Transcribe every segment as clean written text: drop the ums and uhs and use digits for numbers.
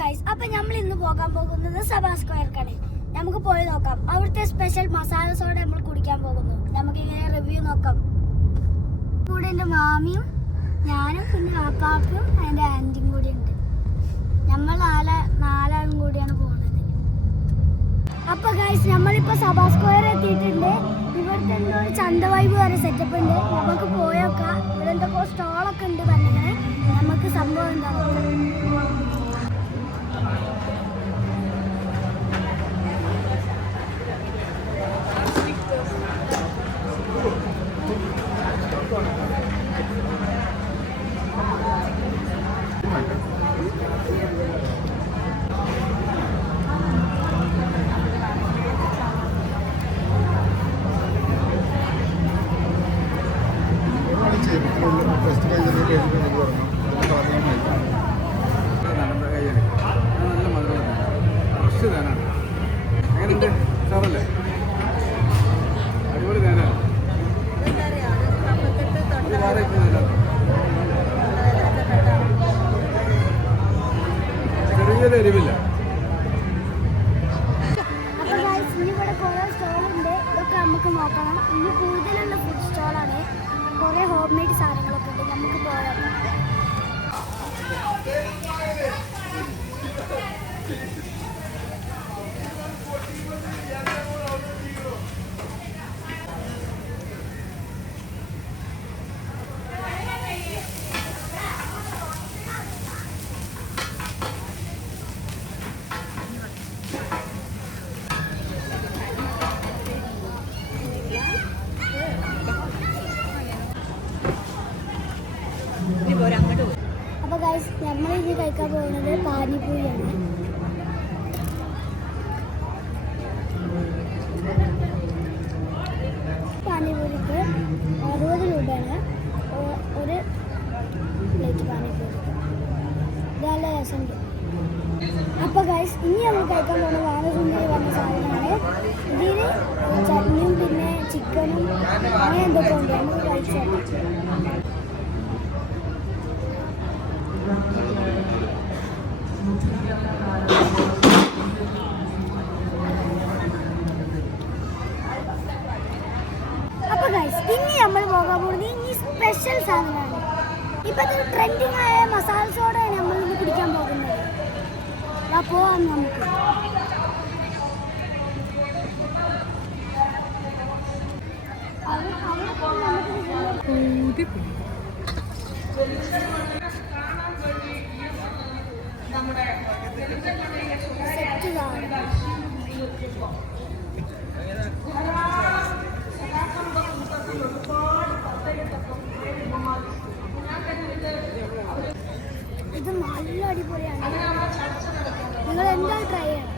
Guys, അപ്പൊ നമ്മൾ ഇന്ന് പോകാൻ പോകുന്നത് സഭാ സ്ക്വയർക്കാണ്. നമുക്ക് പോയി നോക്കാം. അവിടുത്തെ സ്പെഷ്യൽ മസാല സോഡ നമ്മൾ കുടിക്കാൻ പോകുന്നു. നമുക്ക് ഇങ്ങനെ റിവ്യൂ നോക്കാം. കൂടെ എൻ്റെ മാമിയും ഞാനും പിന്നെ ആപ്പാപ്പയും എൻ്റെ ആൻറ്റിയും കൂടി ഉണ്ട്. നമ്മൾ നാലാളും കൂടിയാണ് പോകുന്നത്. അപ്പൊ ഗൈസ്, നമ്മളിപ്പോ സഭാ സ്ക്വയർ എത്തിയിട്ടുണ്ട്. ഇവിടുത്തെ എന്തോ ഒരു ചന്ത വൈബ് വരെ സെറ്റപ്പ് ഉണ്ട്. നമുക്ക് പോയോക്കാം. ഇവിടെ എന്തൊക്കെ സ്റ്റോളൊക്കെ ഉണ്ട് പറഞ്ഞിങ്ങനെ. നമുക്ക് സംഭവം എന്താ എരിവില്ല. ഇവിടെ കുറെ സ്റ്റോളുണ്ട്. ഇതൊക്കെ നമുക്ക് നോക്കണം. ഇനി കൂടുതലുള്ള ഫുഡ് സ്റ്റോളാണ്. കുറെ ഹോം മെയ്ഡ് സാധനങ്ങളൊക്കെ ഉണ്ട്. നമുക്ക് പോകാം. അപ്പൊ ഗൈസ്, നമ്മൾ ഇനി കഴിക്കാൻ പോകുന്നത് പാനിപൂരിയാണ്. പാനിപൂരിക്ക് 60 രൂപയാണ് ഒരു പ്ലേറ്റ് പാനിപൂരി. നല്ല രസമുണ്ട്. അപ്പൊ ഗൈസ്, ഇനി നമ്മൾ കഴിക്കാൻ പോകുന്നത് വാനസുന്ദരി പറഞ്ഞ സാധനമാണ്. ഇതിന് ചട്നിയും പിന്നെ ചിക്കനും അങ്ങനെ എന്തൊക്കെ ഉണ്ട്. നമുക്ക് കഴിച്ചാൽ ഇനി നമ്മൾ പോകാൻ പോകുന്നത് ഇനി സ്പെഷ്യൽ സാധനമാണ്. ഇപ്പോഴത്തെ ട്രെൻഡിങ് ആയ മസാല സോഡയാണ് നമ്മൾ ഇന്ന് കുടിക്കാൻ പോകുന്നത്. പോവാം നമുക്ക്. ഇത് നല്ല അടിപൊളിയാണ്. നിങ്ങൾ എന്തായാലും ട്രൈ ചെയ്യണം.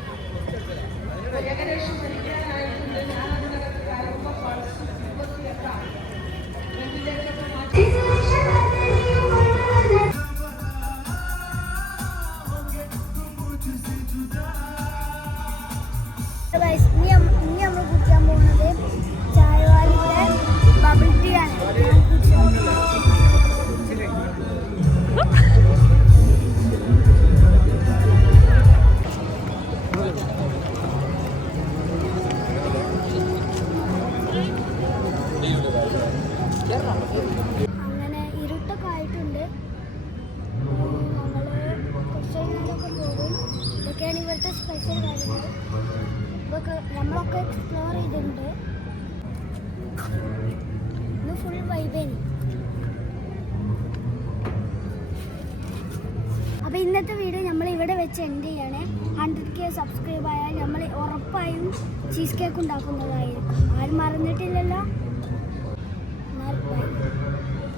ഇനി നമ്മൾ കുടിക്കാൻ പോകുന്നത് ചായവാലിന്റെ ബബിൾ ടീ ആണ്. അങ്ങനെ ഇരുട്ടൊക്കെ ആയിട്ടുണ്ട്. നമ്മൾ കുറച്ച് കഴിഞ്ഞൊക്കെ പോകും. ഇതൊക്കെയാണ് ഇവിടുത്തെ സ്പെഷ്യൽ കാര്യങ്ങൾ. ഇതൊക്കെ നമ്മളൊക്കെ എക്സ്പ്ലോർ ചെയ്തിട്ടുണ്ട്. ഇന്ന് ഫുൾ വൈബേനി. അപ്പോൾ ഇന്നത്തെ വീഡിയോ നമ്മൾ ഇവിടെ വെച്ച് എൻഡ് ചെയ്യണേ. 100K സബ്സ്ക്രൈബ് ആയാൽ നമ്മൾ ഉറപ്പായും ചീസ് കേക്ക് ഉണ്ടാക്കുന്നതായിരിക്കും. ആരും മറന്നിട്ടില്ലല്ലോ. Bye.